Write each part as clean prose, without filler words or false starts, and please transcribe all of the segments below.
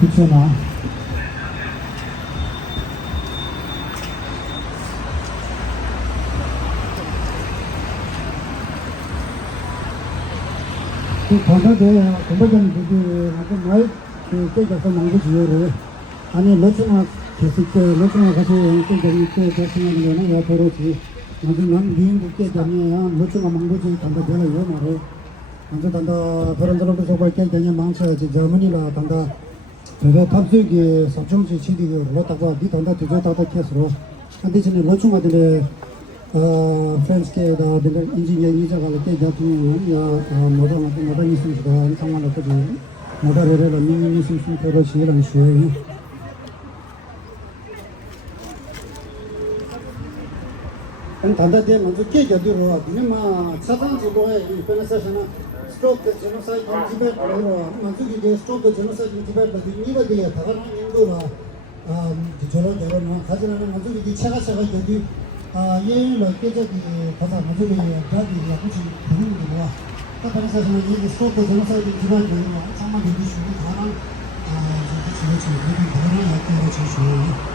그렇잖아. 바다에 공부전 아주 말 깨져서 망고 지요를 아니 러시아 됐을 때 러시아 가서 깨져이 때 됐으면 되는 야 그렇지 나중에 미국 깨져이야 러시아 망고지 단다 되어요 말에 먼저 단다 그런 사람도 속을 깨져이 망쳐야지 저문이라 단다 내가 탑수기 사정지 치디가 로다가 니 단다 뒤져다다 캐스로 근데 전에 러시아들의 프렌스케다 인지니어 이자가 때 자투는 야 모다 있습니다. 상관없고 모다를 미니 있으면 그거 시랑 쉬어요. 단다데 먼저 깨져도록 니마 차단지 뭐에 이 페네세션은 스트로크 제노사이드 디베트로 먼저 이게 스트로크 제노사이드 디베트 니가 돼야 다른 인도라 저런 가지는 먼저 이게 차가 여기 예를 깨져기 가서 먼저 자기 야구치 부르는 거야. 그래서 이게 스토커 전사이드 기반이 정말 되게 쉬운 다른 그렇지 모든 다른 약간의 지시예요.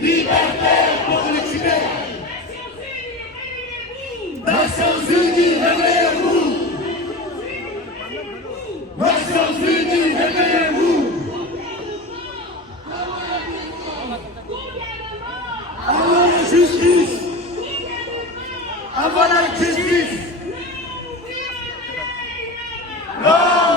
Liberté pour le Tibet. Nations Unies, réveillez-vous. Nations Unies, réveillez-vous. Avant la justice. Avant la justice. Non,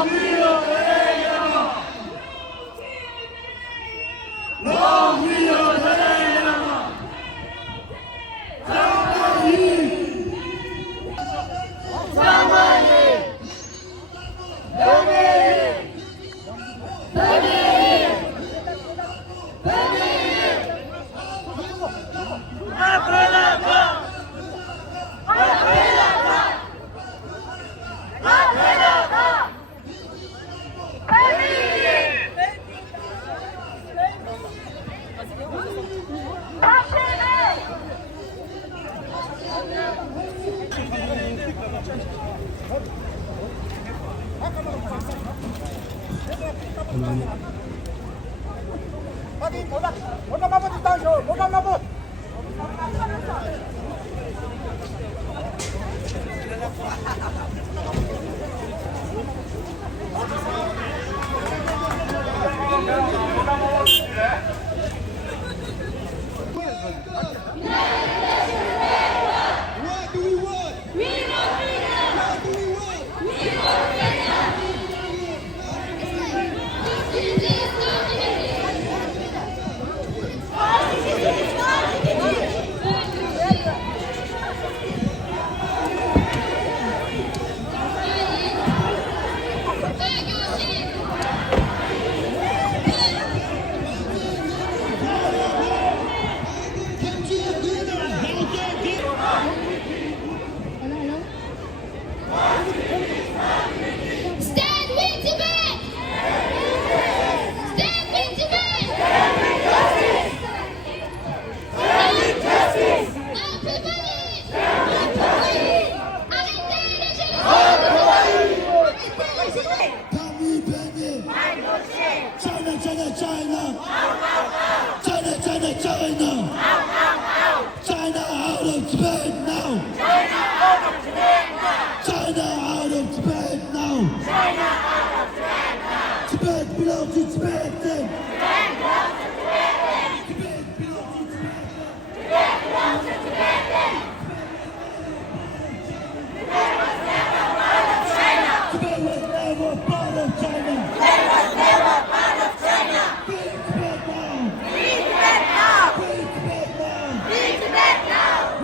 Tibet belongs to Tibet.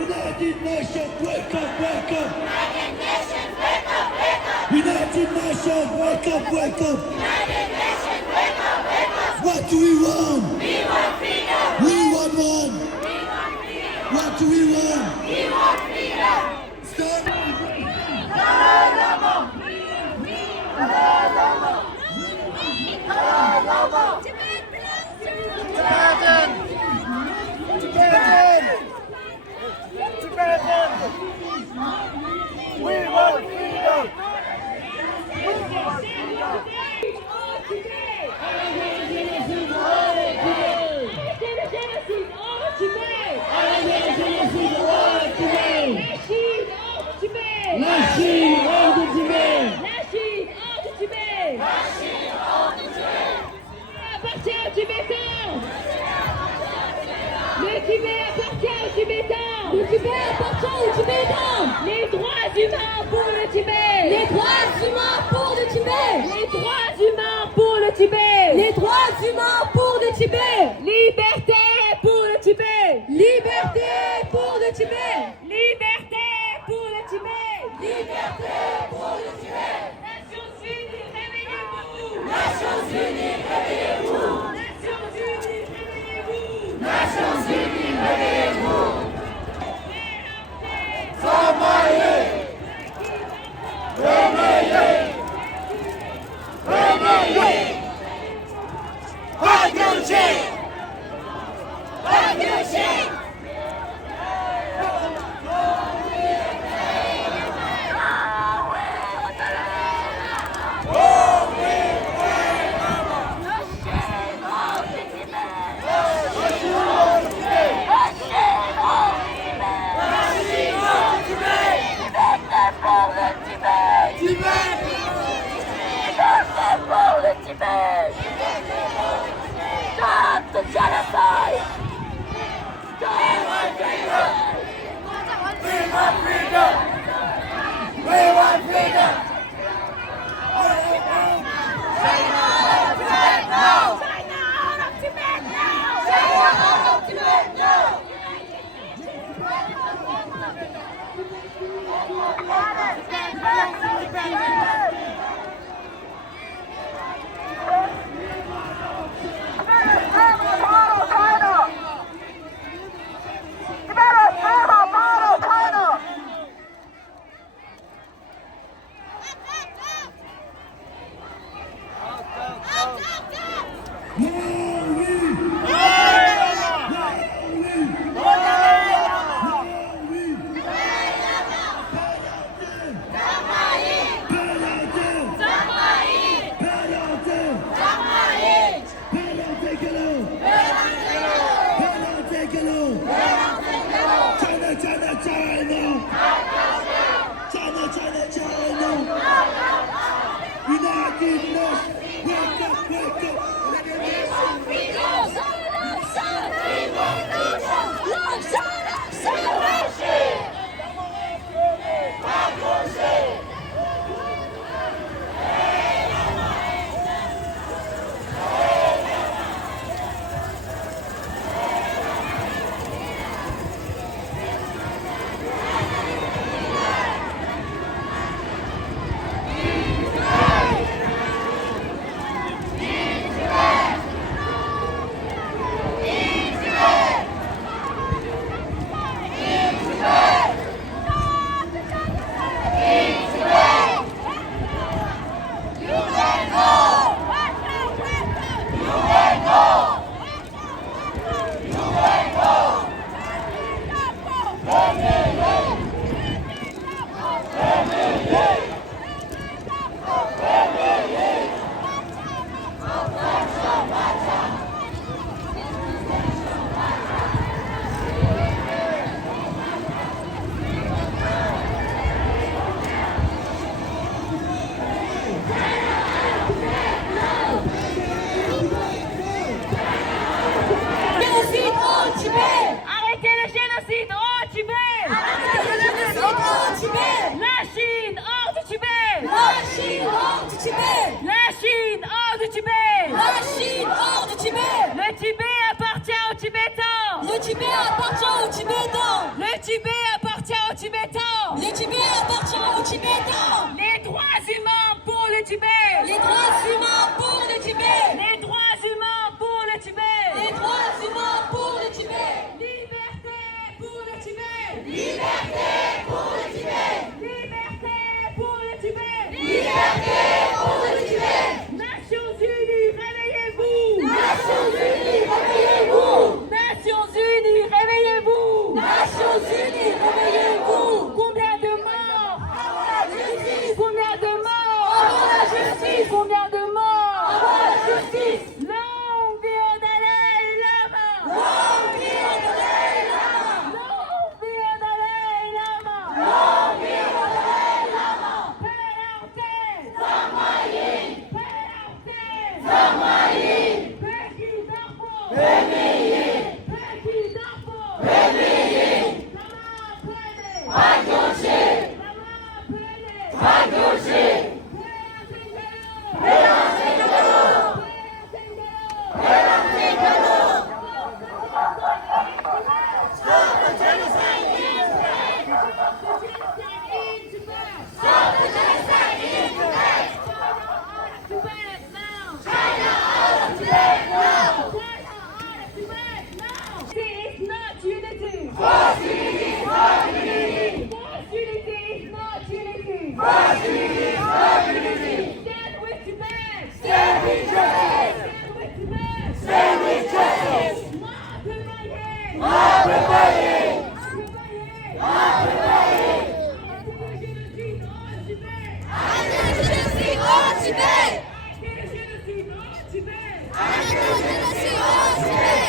United Nations, wake up, wake up. United Nations, wake up, wake up. United Nations, wake up, wake up. United Nations, wake up, wake up. What do we want? We want freedom. We want one. We want freedom. What do we want? We want freedom. Stand. We want freedom! We want freedom! La Chine hors du Tibet! La Chine hors du Tibet! La Chine hors du Tibet! Appartient aux Tibétains! Le Tibet appartient aux Tibétains! Le Tibet appartient aux Tibétains! Les droits humains pour le Tibet! Les droits humains pour le Tibet! Les droits humains pour le Tibet! Les droits humains pour le Tibet! Liberté pour le Tibet! Liberté pour le Tibet! Liberté pour le Tibet! Liberté pour le Tibet! Nations Unies, réveillez-vous! Nations Unies, réveillez-vous! Nations Unies, réveillez-vous! Nations Unies, réveillez-vous! pour le Tibet. Stop the genocide. We want freedom! We want freedom! China out of Tibet now! China out of Tibet now! China out of Tibet now! Arrêtez le génocide au Tibet! Arrêtez le génocide au Tibet! La Chine hors du Tibet! La Chine hors du Tibet! La Chine hors du Tibet! La Chine hors du Tibet! Le Tibet appartient aux Tibétains! Le Tibet appartient aux Tibétains! Le Tibet appartient aux Tibétains! Le Tibet appartient aux Tibétains! Les droits humains pour le Tibet! Les droits humains pour le Tibet! Les droits humains pour le Tibet! Les droits humains pour le Tibet! Liberté pour le Tibet! Liberté pour le Tibet! Liberté pour le Tibet! Liberté pour le Tibet! Nations Unies, réveillez-vous! Nations Unies, réveillez-vous! Nations Unies, réveillez-vous! Nations Unies, réveillez-vous! Combien de morts? Combien de morts? Combien de